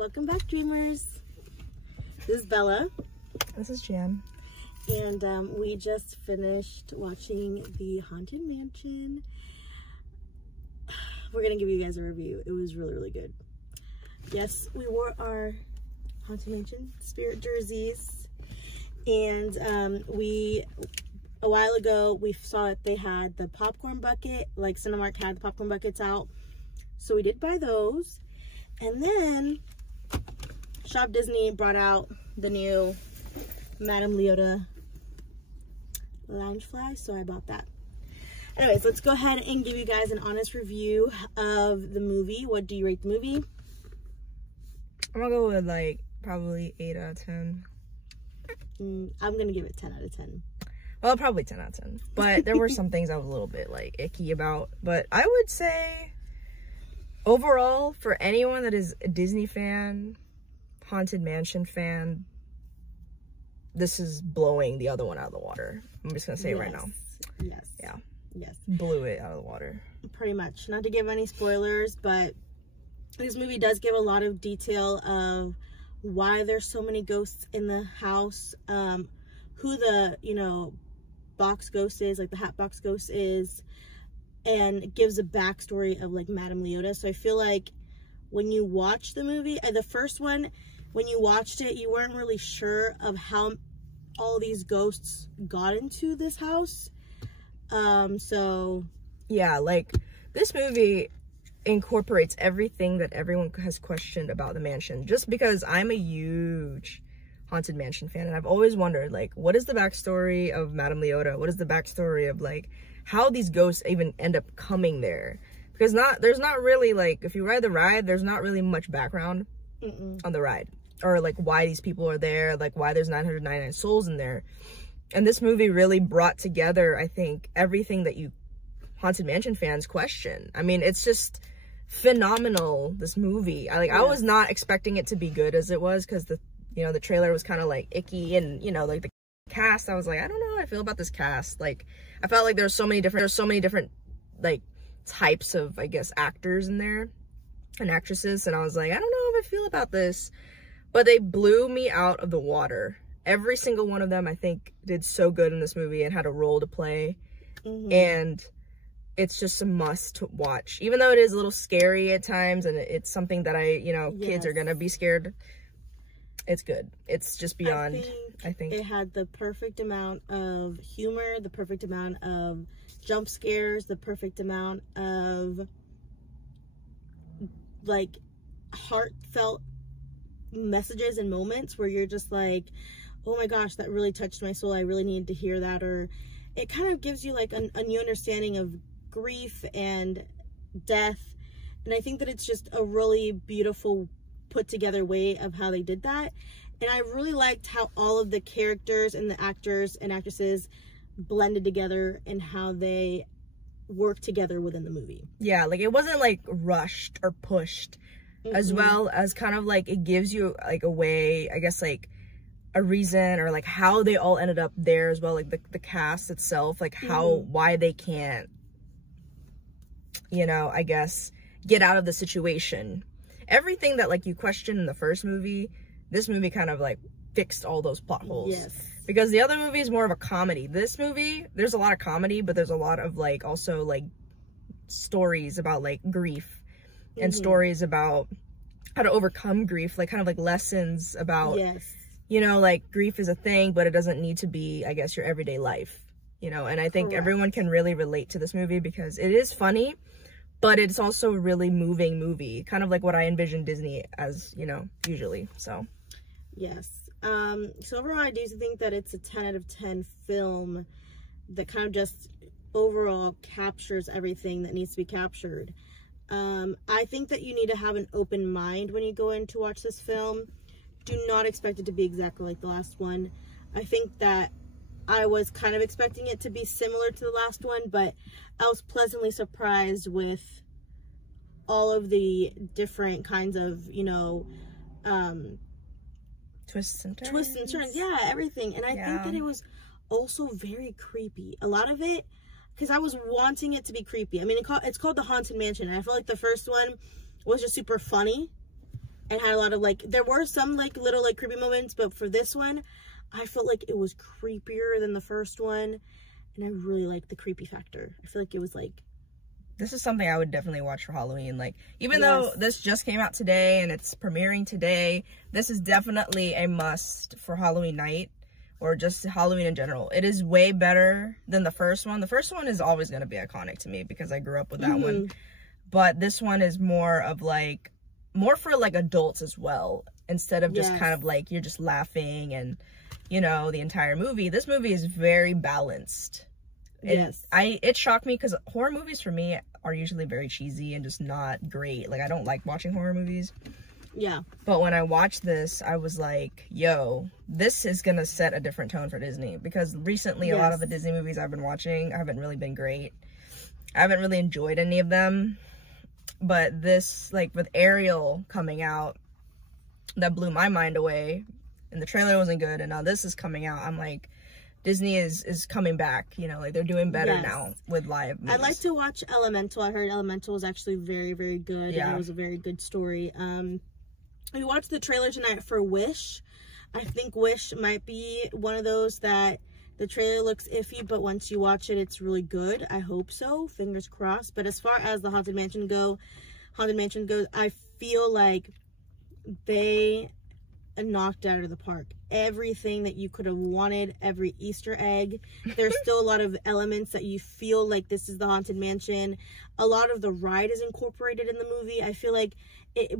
Welcome back, dreamers. This is Bella. This is Jan. And we just finished watching The Haunted Mansion. We're gonna give you guys a review. It was really, really good. Yes, we wore our Haunted Mansion spirit jerseys. And a while ago, we saw that they had the popcorn bucket, like Cinemark had the popcorn buckets out. So we did buy those. And then Shop Disney brought out the new Madame Leota Loungefly, so I bought that. Anyways, let's go ahead and give you guys an honest review of the movie. What do you rate the movie? I'm gonna go with like probably 8 out of 10. I'm gonna give it 10 out of 10. Well, probably 10 out of 10. But there were some things I was a little bit like icky about. But I would say overall, for anyone that is a Disney fan, Haunted Mansion fan, this is blowing the other one out of the water. I'm just gonna say it right now. Yes. Yeah. Yes. Blew it out of the water. Pretty much. Not to give any spoilers, but this movie does give a lot of detail of why there's so many ghosts in the house, who the, box ghost is, like the hat box ghost is, and it gives a backstory of like Madame Leota. So I feel like when you watch the movie, the first one, when you watched it, you weren't really sure of how all these ghosts got into this house. So yeah, like this movie incorporates everything that everyone has questioned about the mansion, just because I'm a huge Haunted Mansion fan, and I've always wondered, like, what is the backstory of Madame Leota? What is the backstory of like how these ghosts even end up coming there? Because there's not really, like, if you ride the ride, there's not really much background on the ride, or like why these people are there, like why there's 999 souls in there. And this movie really brought together, I think, everything that you Haunted Mansion fans question. I mean, it's just phenomenal, this movie. I was not expecting it to be good as it was, because the trailer was kind of like icky, and like the cast, I was like, I don't know how I feel about this cast. Like, I felt like there's so many different like types of, I guess, actors in there and actresses, and I was like, I don't know how I feel about this. But they blew me out of the water. Every single one of them, I think, did so good in this movie and had a role to play. And it's just a must to watch, even though it is a little scary at times, and it's something that kids are gonna be scared. It's good. It's just beyond, I think. It had the perfect amount of humor, the perfect amount of jump scares, the perfect amount of like heartfelt messages and moments where you're just like, oh my gosh, that really touched my soul. I really needed to hear that. Or it kind of gives you like a new understanding of grief and death. And I think that it's just a really beautiful put together way of how they did that. And I really liked how all of the characters and the actors and actresses blended together and how they worked together within the movie. Yeah, like it wasn't like rushed or pushed, as well as kind of like it gives you like a way, I guess, like a reason, or like how they all ended up there as well, like the cast itself, like why they can't, I guess, get out of the situation. Everything that like you questioned in the first movie, this movie kind of like fixed all those plot holes. Yes. Because the other movie is more of a comedy. This movie, there's a lot of comedy, but there's a lot of like also like stories about like grief and stories about how to overcome grief, like kind of like lessons about, like grief is a thing, but it doesn't need to be, I guess, your everyday life, and I think everyone can really relate to this movie because it is funny, but it's also a really moving movie, kind of like what I envision Disney as, usually. So yes. So overall, I do think that it's a 10 out of 10 film that kind of just overall captures everything that needs to be captured. I think that you need to have an open mind when you go in to watch this film. Do not expect it to be exactly like the last one. I think that I was kind of expecting it to be similar to the last one, but I was pleasantly surprised with all of the different kinds of, twists and turns. Yeah, everything. And I think that it was also very creepy. A lot of it, because I was wanting it to be creepy. I mean, it's called The Haunted Mansion, and I feel like the first one was just super funny. and had a lot of like, there were some like little like creepy moments, but for this one, I felt like it was creepier than the first one, and I really liked the creepy factor. I feel like it was like, this is something I would definitely watch for Halloween. Like, even though this just came out today and it's premiering today, this is definitely a must for Halloween night, or just Halloween in general. It is way better than the first one. The first one is always going to be iconic to me because I grew up with that one. But this one is more of like, more for like adults as well, instead of just kind of like, you're just laughing and, you know, the entire movie. This movie is very balanced. It shocked me because horror movies for me are usually very cheesy and just not great. Like, I don't like watching horror movies. Yeah. But when I watched this, I was like, yo, this is gonna set a different tone for Disney, because recently a lot of the Disney movies I've been watching haven't really been great. I haven't really enjoyed any of them. But this, like with Ariel coming out, that blew my mind away, and the trailer wasn't good, and now this is coming out. I'm like, Disney is coming back, you know, like they're doing better now with live movies. I'd like to watch Elemental. I heard Elemental was actually very, very good. Yeah. And it was a very good story. We watched the trailer tonight for Wish. I think Wish might be one of those that the trailer looks iffy, but once you watch it, it's really good. I hope so. Fingers crossed. But as far as the Haunted Mansion goes, I feel like they knocked out of the park everything that you could have wanted, every Easter egg. There's still a lot of elements that you feel like this is the Haunted Mansion. A lot of the ride is incorporated in the movie. I feel like it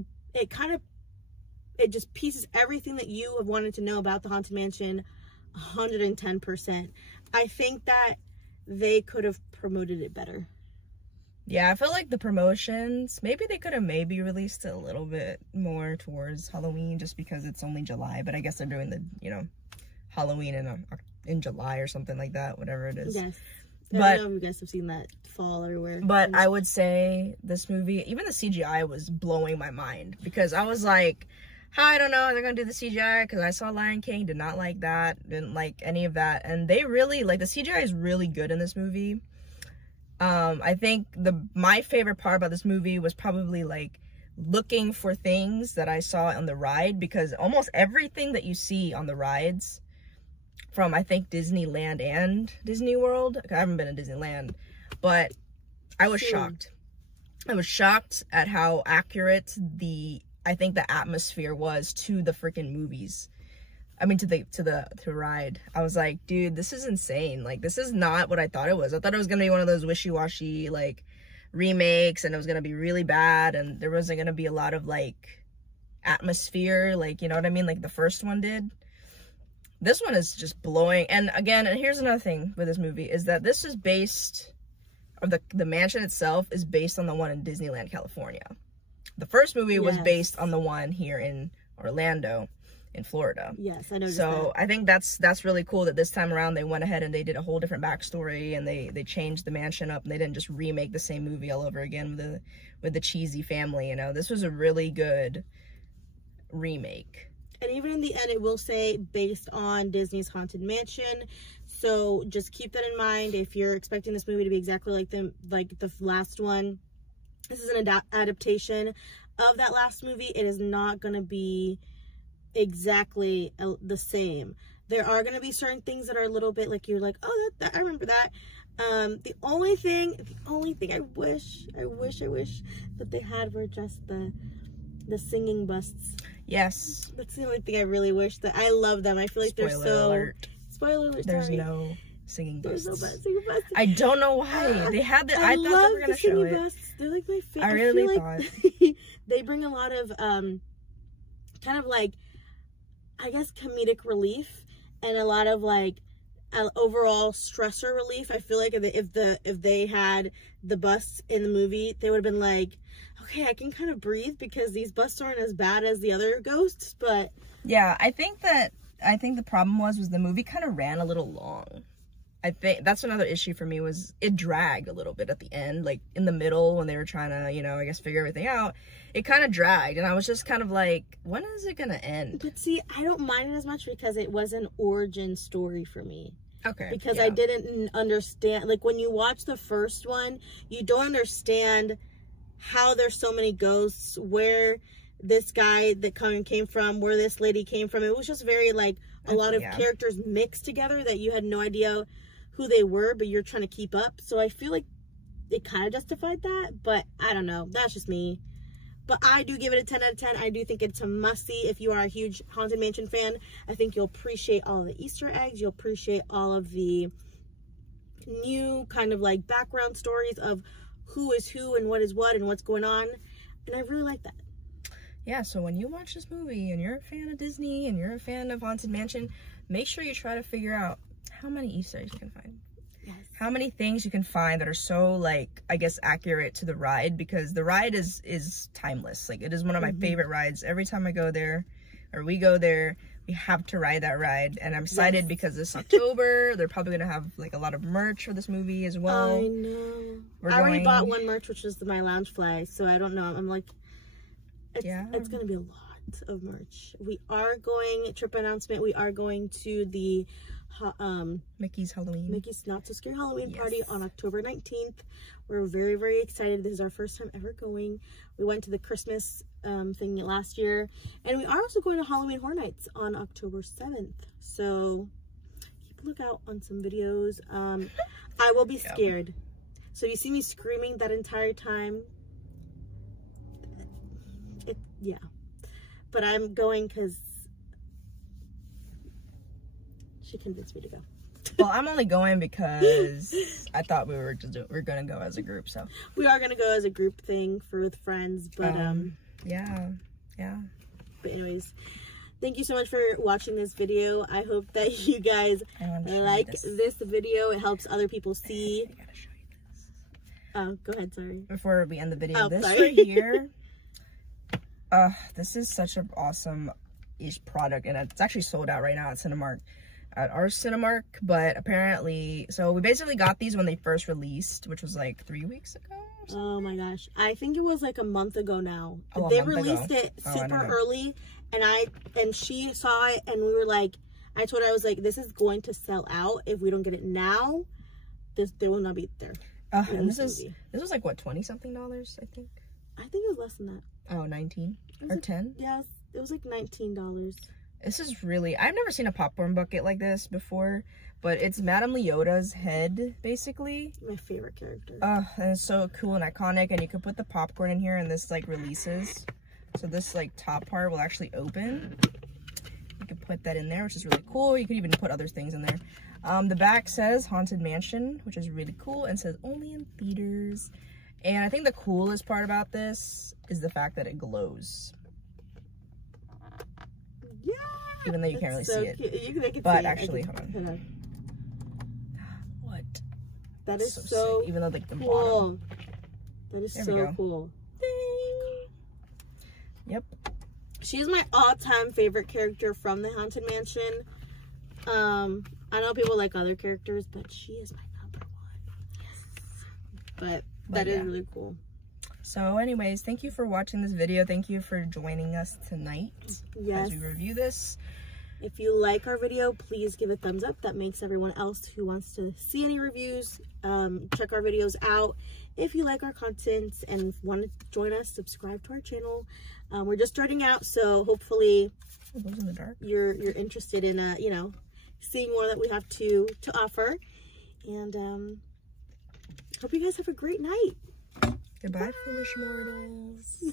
just pieces everything that you have wanted to know about the Haunted Mansion 110%. I think that they could have promoted it better. Yeah, I feel like the promotions, maybe they could have released it a little bit more towards Halloween, just because it's only July. But I guess they're doing the, you know, Halloween in July or something like that, whatever it is. Yes. But I don't know if you guys have seen that fall everywhere. But I would say this movie, even the CGI was blowing my mind, because I was like, I don't know, they're gonna do the CGI, because I saw Lion King, did not like that, didn't like any of that, and they really, like, the CGI is really good in this movie. I think my favorite part about this movie was probably like looking for things that I saw on the ride, because almost everything that you see on the rides from, I think, Disneyland and Disney World, I haven't been to Disneyland, but I was shocked. I was shocked at how accurate I think the atmosphere was to the freaking movies. I mean, to ride. I was like, dude, this is insane. Like, this is not what I thought it was. I thought it was gonna be one of those wishy-washy, like, remakes, and it was gonna be really bad, and there wasn't gonna be a lot of, like, atmosphere, like, you know what I mean, like the first one did. This one is just blowing. And again, and here's another thing with this movie, is that this is based, or the mansion itself is based on the one in Disneyland, California. The first movie was based on the one here in Orlando, in Florida. Yes, I know. So I think that's really cool that this time around they went ahead and they did a whole different backstory, and they changed the mansion up, and they didn't just remake the same movie all over again with the cheesy family. You know, this was a really good remake. And even in the end, it will say based on Disney's Haunted Mansion. So just keep that in mind if you're expecting this movie to be exactly like the last one. This is an adaptation of that last movie. It is not going to be exactly the same. There are going to be certain things that are a little bit like, you're like, oh, that I remember that. The only thing I wish that they had were just the singing busts. Yes, that's the only thing I really wish. That I love them. I feel like they're so alert. Spoiler alert. There's no singing busts. There's no singing busts. I don't know why they had the. I thought they were gonna show it. Busts. They're like my favorite. I really thought they bring a lot of kind of like, I guess, comedic relief, and a lot of like overall stressor relief. I feel like if they had the busts in the movie, they would have been like, okay, I can kind of breathe because these busts aren't as bad as the other ghosts. But yeah, I think the problem was the movie kind of ran a little long. I think that's another issue for me, was it dragged a little bit at the end, like in the middle when they were trying to, you know, I guess figure everything out. It kind of dragged, and I was just kind of like, when is it gonna end? But see, I don't mind it as much because it was an origin story for me. Okay. Because I didn't understand, like when you watch the first one, you don't understand how there's so many ghosts, where this guy that came from, where this lady came from. It was just very like a lot of characters mixed together that you had no idea who they were, but you're trying to keep up. So I feel like it kind of justified that, but I don't know. That's just me. But I do give it a 10 out of 10. I do think it's a must-see if you are a huge Haunted Mansion fan. I think you'll appreciate all of the Easter eggs. You'll appreciate all of the new kind of like background stories of who is who and what is what and what's going on. And I really like that. Yeah, so when you watch this movie and you're a fan of Disney and you're a fan of Haunted Mansion, make sure you try to figure out how many Easter eggs you can find. Yes. How many things you can find that are so, like, I guess, accurate to the ride, because the ride is timeless. Like, it is one of my favorite rides. Every time I go there, or we go there, we have to ride that ride. And I'm excited because this October, they're probably going to have, like, a lot of merch for this movie as well. I know. I already bought one merch, which is my Loungefly, so I don't know. I'm like, it's going to be a lot of merch. We are going, trip announcement, we are going to the Mickey's Not So Scary Halloween party on October 19th. We're very, very excited. This is our first time ever going. We went to the Christmas thing last year, and we are also going to Halloween Horror Nights on October 7th. So keep a lookout on some videos. I will be scared. So you see me screaming that entire time. Yeah, but I'm going because she convinced me to go. Well, I'm only going because I thought we were gonna go as a group. So we are gonna go as a group thing with friends, but yeah. But anyways, thank you so much for watching this video. I hope that you guys like this video. It helps other people see. I gotta show you this. Oh, go ahead. Sorry. Before we end the video, this sorry. right here. This is such an awesome-ish product, and it's actually sold out right now at Cinemark. At our Cinemark, but apparently, so we basically got these when they first released, which was like 3 weeks ago. Oh my gosh, I think it was like a month ago now. Oh, they released it super early, and she saw it, and we were like, I told her, I was like, this is going to sell out if we don't get it now. They will not be there. And this was like what, $20-something, I think. I think it was less than that. Oh, 19 or 10? Yeah, it was like $19. This is really, I've never seen a popcorn bucket like this before, but it's Madame Leota's head, basically. My favorite character. And it's so cool and iconic, and you can put the popcorn in here, and this, like, releases. So this, like, top part will actually open. You can put that in there, which is really cool. You can even put other things in there. The back says Haunted Mansion, which is really cool, and says only in theaters. And I think the coolest part about this is the fact that it glows. Yeah. Even though you can't really see it. But actually, hold on. What? That is so even though like the cool. bottom. That is so cool. Ding. Yep. She's my all-time favorite character from the Haunted Mansion. I know people like other characters, but she is my number one. But that is really cool. So anyways, thank you for watching this video. Thank you for joining us tonight as we review this. If you like our video, please give a thumbs up. That makes everyone else who wants to see any reviews check our videos out. If you like our content and want to join us, subscribe to our channel. We're just starting out, so hopefully you're interested in you know, seeing more that we have to offer. And hope you guys have a great night. Goodbye, foolish mortals.